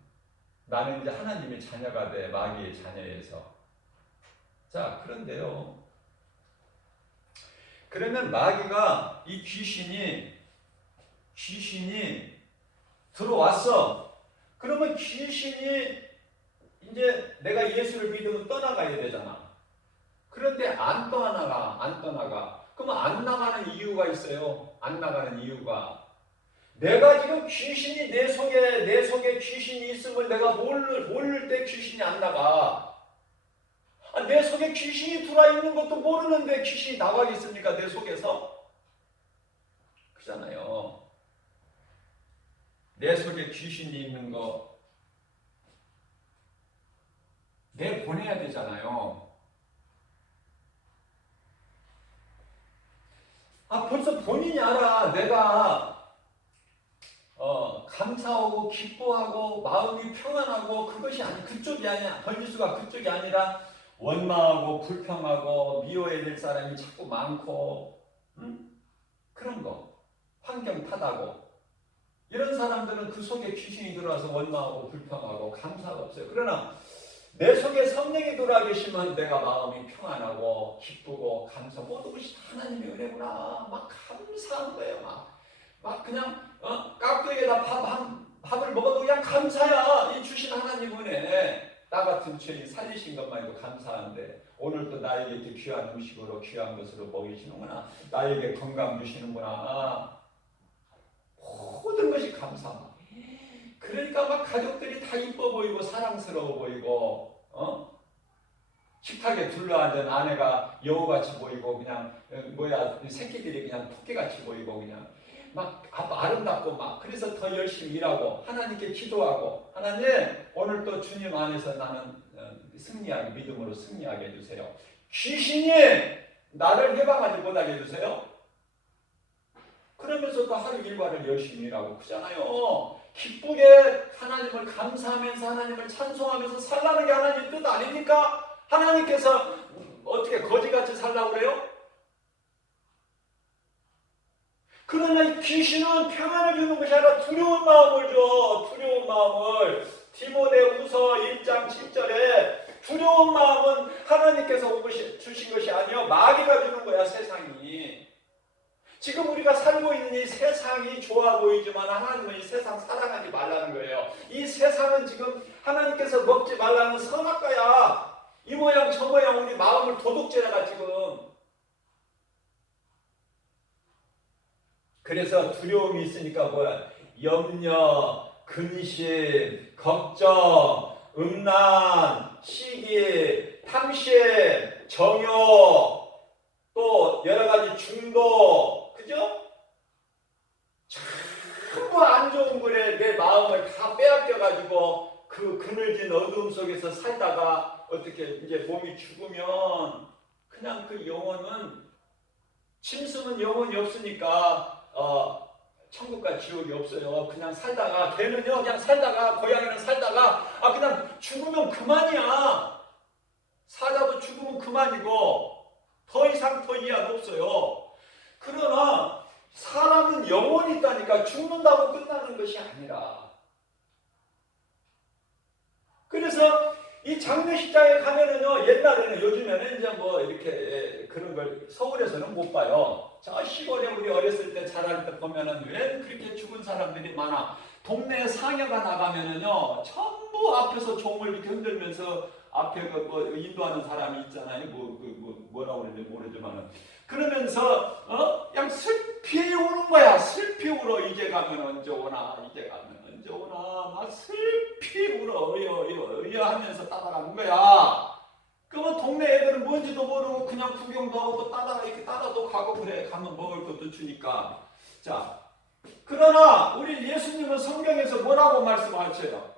나는 이제 하나님의 자녀가 돼. 마귀의 자녀에서. 자, 그런데요. 그러면 마귀가 이 귀신이 들어왔어. 그러면 귀신이 이제 내가 예수를 믿으면 떠나가야 되잖아. 그런데 안 떠나가. 그러면 안 나가는 이유가 있어요. 안 나가는 이유가 내가 지금 귀신이 내 속에 귀신이 있음을 내가 모를 때 귀신이 안 나가. 내 속에 귀신이 들어와 있는 것도 모르는데 귀신이 나가겠습니까? 내 속에서? 그잖아요. 내 속에 귀신이 있는 거 내보내야 되잖아요. 벌써 본인이 알아. 내가 감사하고 기뻐하고 마음이 평안하고 그것이 그쪽이 아니야. 번지수가 그쪽이 아니라 원망하고 불평하고 미워해야 될 사람이 자꾸 많고 그런 거 환경 탓하고 이런 사람들은 그 속에 귀신이 들어와서 원망하고 불평하고 감사가 없어요. 그러나 내 속에 성령이 들어와 계시면 내가 마음이 평안하고 기쁘고 감사 모든 것이 하나님의 은혜구나 막 감사한 거예요. 막 그냥 깍두기에다 밥을 먹어도 그냥 감사야. 이 주신 하나님 은혜. 나 같은 죄인 살리신 것만 해도 감사한데 오늘도 나에게 이렇게 귀한 음식으로 귀한 것으로 먹이시는구나. 나에게 건강 주시는구나. 모든 것이 감사. 그러니까 막 가족들이 다 이뻐 보이고 사랑스러워 보이고 식탁에 둘러앉은 아내가 여우같이 보이고 그냥 새끼들이 그냥 토끼같이 보이고 그냥 막 아름답고 막 그래서 더 열심히 일하고 하나님께 기도하고 하나님 오늘 또 주님 안에서 나는 승리하게 믿음으로 승리하게 해주세요. 귀신이 나를 해방하지 못하게 해주세요. 그러면서도 하루 일과를 열심히 일하고 그러잖아요. 기쁘게 하나님을 감사하면서 하나님을 찬송하면서 살라는 게 하나님 뜻 아닙니까? 하나님께서 어떻게 거지같이 살라고 그래요? 그러나 이 귀신은 평안을 주는 것이 아니라 두려운 마음을 줘. 두려운 마음을. 디모데후서 1장 7절에 두려운 마음은 하나님께서 주신 것이 아니요 마귀가 주는 거야. 세상이. 지금 우리가 살고 있는 이 세상이 좋아 보이지만 하나님은 이 세상 사랑하지 말라는 거예요. 이 세상은 지금 하나님께서 먹지 말라는 선악과야. 이 모양 저 모양 우리 마음을 도둑질해가 지금. 그래서 두려움이 있으니까 뭐야? 염려, 근심, 걱정, 음란, 시기, 탐심, 정욕, 또 여러 가지 중독, 그죠? 전부 안 좋은 글에 내 마음을 다 빼앗겨가지고 그 그늘진 어두움 속에서 살다가 어떻게 이제 몸이 죽으면 그냥 그 영혼은 짐승은 영혼이 없으니까 천국과 지옥이 없어요. 그냥 살다가 걔는요 그냥 살다가 고양이는 살다가 그냥 죽으면 그만이야. 사자도 죽으면 그만이고 더 이상 더 이하가 없어요. 그러나 사람은 영혼이 있다니까 죽는다고 끝나는 것이 아니라 그래서 이 장례식장에 가면은요 옛날에는 요즘에는 이제 뭐 이렇게 그런 걸 서울에서는 못 봐요. 저 시골에 우리 어렸을 때 자랄 때 보면은 왜 그렇게 죽은 사람들이 많아. 동네 상여가 나가면은요 전부 앞에서 종을 이렇게 흔들면서 앞에 그 뭐 인도하는 사람이 있잖아요. 뭐라고 그러는지 모르지만은 그러면서 그냥 슬피 우는 거야. 슬피 울어. 이제 가면 언제 오나. 이제 가면 언제 오나. 막 슬피 울어. 어여 하면서 따라가는 거야. 그러면 동네 애들은 뭔지도 모르고 그냥 구경도 하고 또 따라가 이렇게 따라도 가고 그래. 가면 먹을 것도 주니까. 자, 그러나 우리 예수님은 성경에서 뭐라고 말씀하셔요?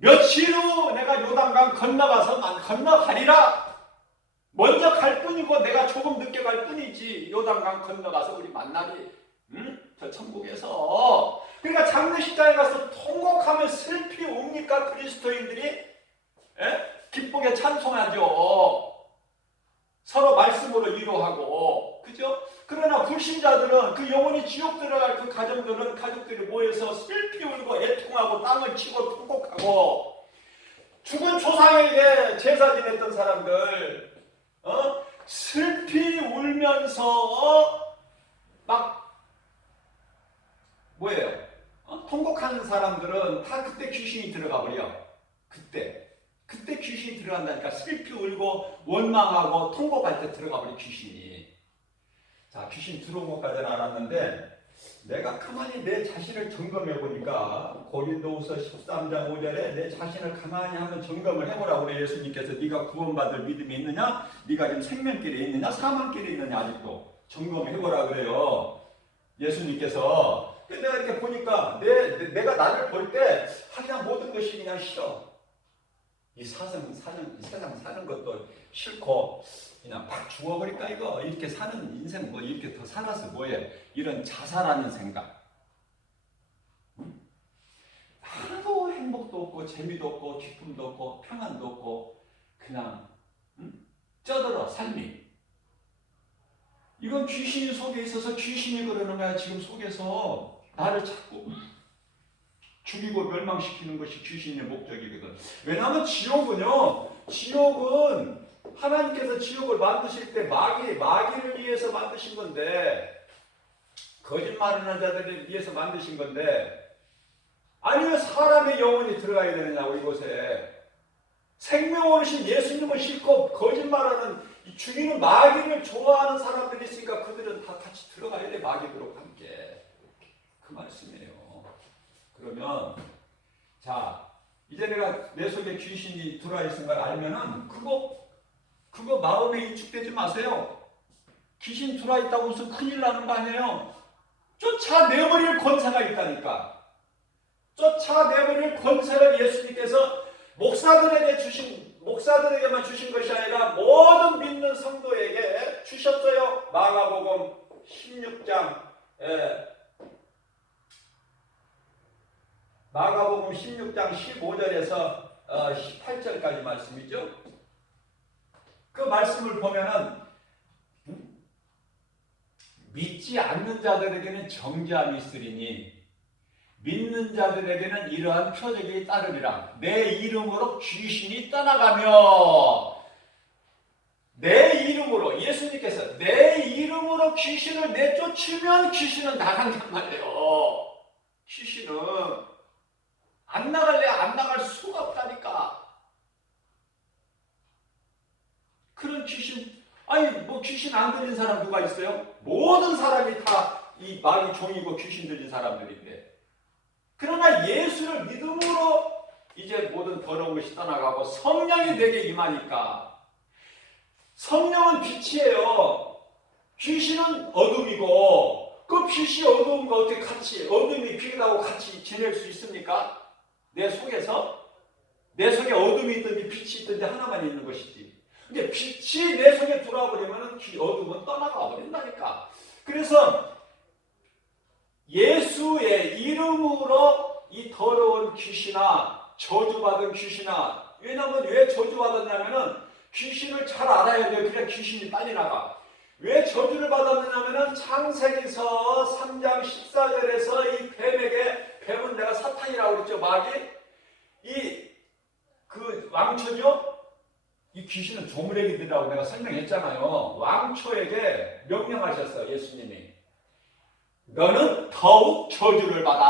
며칠 후 내가 요단강 건너가서 난 건너가리라. 먼저 갈 뿐이고 내가 조금 늦게 갈 뿐이지. 요단강 건너가서 우리 만나리. 저 천국에서. 그러니까 장례식장에 가서 통곡하며 슬피 웁니까 그리스도인들이? 기쁘게 찬송하죠. 서로 말씀으로 위로하고. 그죠? 그러나 불신자들은 그 영혼이 지옥 들어갈 그 가정들은 가족들이 모여서 슬피 울고 애통하고 땅을 치고 통곡하고 죽은 조상에게 제사 지냈던 사람들 슬피 울면서 막 뭐예요? 통곡하는 사람들은 다 그때 귀신이 들어가 버려. 그때 귀신이 들어간다니까. 슬피 울고 원망하고 통곡할 때 들어가 버려 귀신이. 자, 귀신 들어온 것까지는 알았는데 내가 가만히 내 자신을 점검해 보니까 고린도후서 13장 5절에 내 자신을 가만히 한번 점검을 해보라고 그래. 예수님께서 네가 구원받을 믿음이 있느냐, 네가 지금 생명길에 있느냐, 사망길에 있느냐 아직도 점검해보라 그래요. 예수님께서. 근데 내가 이렇게 보니까 내가 나를 볼 때 그냥 모든 것이 그냥 싫어. 이 세상 사는 것도 싫고 그냥 막 죽어버릴까 이거. 이렇게 사는 인생 뭐 이렇게 더 살아서 뭐해. 이런 자살하는 생각. 하나도 행복도 없고 재미도 없고 기쁨도 없고 평안도 없고 그냥 쩌들어 삶이. 이건 귀신이 속에 있어서 귀신이 그러는 거야. 지금 속에서 나를 자꾸 죽이고 멸망시키는 것이 귀신의 목적이거든. 왜냐하면 지옥은 하나님께서 지옥을 만드실 때 마귀를 위해서 만드신 건데, 거짓말하는 자들을 위해서 만드신 건데, 아니면 사람의 영혼이 들어가야 되느냐고. 이곳에 생명 오신 예수님은 싫고 거짓말하는 죽이는 마귀를 좋아하는 사람들이 있으니까 그들은 다 같이 들어가야 돼. 마귀들과 함께. 그 말씀이에요. 그러면 자 이제 내가 내 속에 귀신이 들어와 있는 걸 알면은 그거 마음에 인축되지 마세요. 귀신 들어와 있다고 해서 큰일 나는 거 아니에요. 쫓아내버릴 권세가 있다니까. 쫓아내버릴 권세를 예수님께서 목사들에게만 주신 것이 아니라 모든 믿는 성도에게 주셨어요. 마가복음 16장 마가복음 16장 15절에서 18절까지 말씀이죠. 그 말씀을 보면은 믿지 않는 자들에게는 정죄함이 있으리니 믿는 자들에게는 이러한 표적이 따르리라. 내 이름으로 귀신이 떠나가며, 내 이름으로, 예수님께서 내 이름으로 귀신을 내쫓으면 귀신은 나간단 말이에요. 귀신은 안 나갈래 안 나갈 수가 없다니까. 그런 귀신, 뭐 귀신 안 들린 사람 누가 있어요? 모든 사람이 다 이 마귀 종이고 귀신 들린 사람들인데, 그러나 예수를 믿음으로 이제 모든 더러운 것이 떠나가고 성령이 내게 임하니까. 성령은 빛이에요. 귀신은 어둠이고 그 빛이 어두움과 어떻게 같이 어둠이 빛하고 같이 지낼 수 있습니까? 내 속에서 내 속에 어둠이 있든지 빛이 있든지 하나만 있는 것이지. 근데 빛이 내 속에 들어와 버리면 어둠은 떠나가 버린다니까. 그래서 예수의 이름으로 이 더러운 귀신아 저주받은 귀신아 왜냐면 왜 저주받았냐면은 귀신을 잘 알아야 돼요. 그냥 귀신이 빨리 나가. 왜 저주를 받았느냐면은 창세기서 3장 14절에서 이 뱀에게 뱀은 내가 사탄이라고 그랬죠. 마귀 이 그 왕초죠. 이 귀신은 조물애기들이라고 내가 설명했잖아요. 왕초에게 명령하셨어요. 예수님이 너는 더욱 저주를 받아.